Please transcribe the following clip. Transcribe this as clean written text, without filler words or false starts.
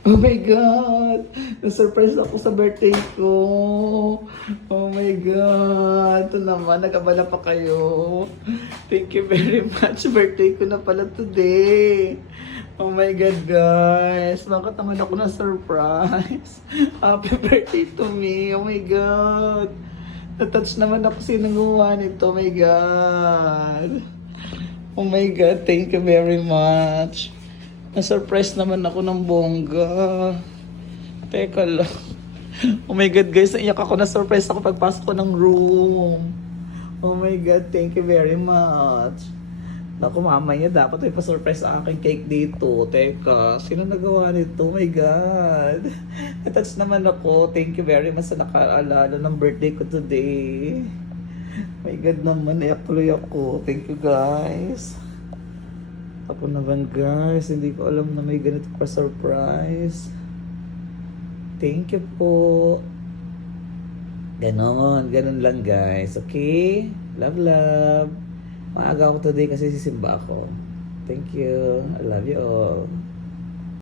Oh my God! Na-surprise ako sa birthday ko. Oh my God! Ito naman, nag-abala pa kayo. Thank you very much. Birthday ko na pala today. Oh my God, guys. Bakit naman ako na-surprise? Happy birthday to me. Oh my God. Na-touch naman ako sinang gumawa nito. Oh my God. Oh my God, thank you very much. Na-surprise naman ako ng bongga. Teka lang. Oh my God, guys, naiyak ako. Na-surprise ako pagpasok ko ng room. Oh my God, thank you very much. Naku, mamaya dapat may pa-surprise sa akin cake dito. Teka, sino nagawa nito? Oh my God. Na-touch naman ako. Thank you very much sa nakaalala ng birthday ko today. Oh my God naman, naiyak tuloy ako. Thank you, guys. Ako naman, guys, hindi ko alam na may ganito pa surprise. Thank you po. Ganon lang, guys. Okay? Love, love. Maaga ako today kasi sisimba ako. Thank you. I love you all.